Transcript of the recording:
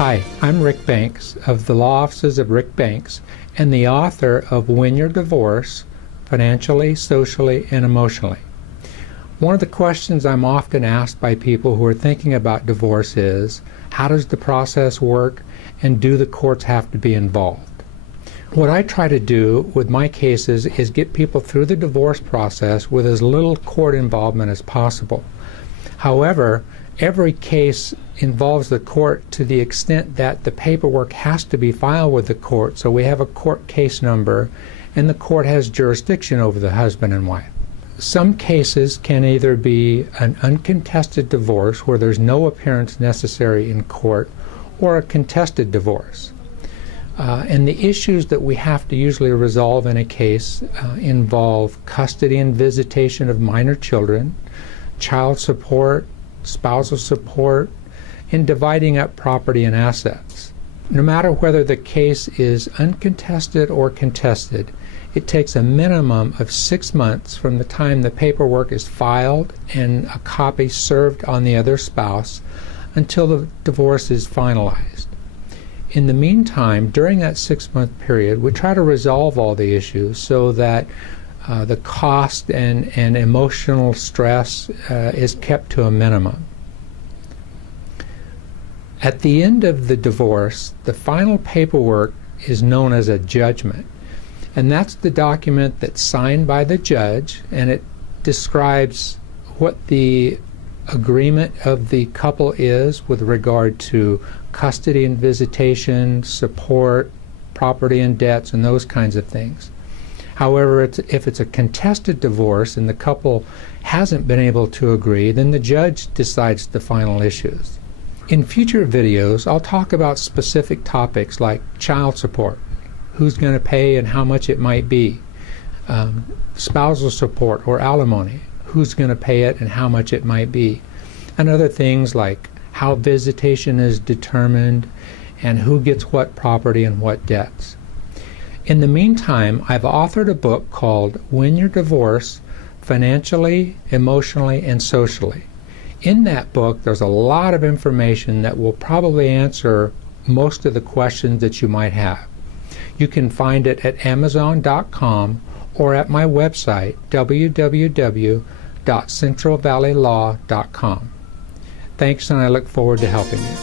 Hi, I'm Rick Banks of the Law Offices of Rick Banks and the author of Win Your Divorce, Financially, Socially, and Emotionally. One of the questions I'm often asked by people who are thinking about divorce is, how does the process work and do the courts have to be involved? What I try to do with my cases is get people through the divorce process with as little court involvement as possible. However, every case involves the court to the extent that the paperwork has to be filed with the court, so we have a court case number and the court has jurisdiction over the husband and wife. Some cases can either be an uncontested divorce where there's no appearance necessary in court, or a contested divorce. And the issues that we have to usually resolve in a case involve custody and visitation of minor children, child support, spousal support, and dividing up property and assets. No matter whether the case is uncontested or contested, it takes a minimum of 6 months from the time the paperwork is filed and a copy served on the other spouse until the divorce is finalized. In the meantime, during that 6-month period, we try to resolve all the issues so that the cost and emotional stress is kept to a minimum. At the end of the divorce, the final paperwork is known as a judgment. And that's the document that's signed by the judge, and it describes what the agreement of the couple is with regard to custody and visitation, support, property and debts, and those kinds of things. However, if it's a contested divorce and the couple hasn't been able to agree, then the judge decides the final issues. In future videos, I'll talk about specific topics like child support, who's going to pay and how much it might be, spousal support or alimony, who's going to pay it and how much it might be, and other things like how visitation is determined and who gets what property and what debts. In the meantime, I've authored a book called Win Your Divorce, Financially, Emotionally, and Socially. In that book, there's a lot of information that will probably answer most of the questions that you might have. You can find it at Amazon.com or at my website, www.centralvalleylaw.com. Thanks, and I look forward to helping you.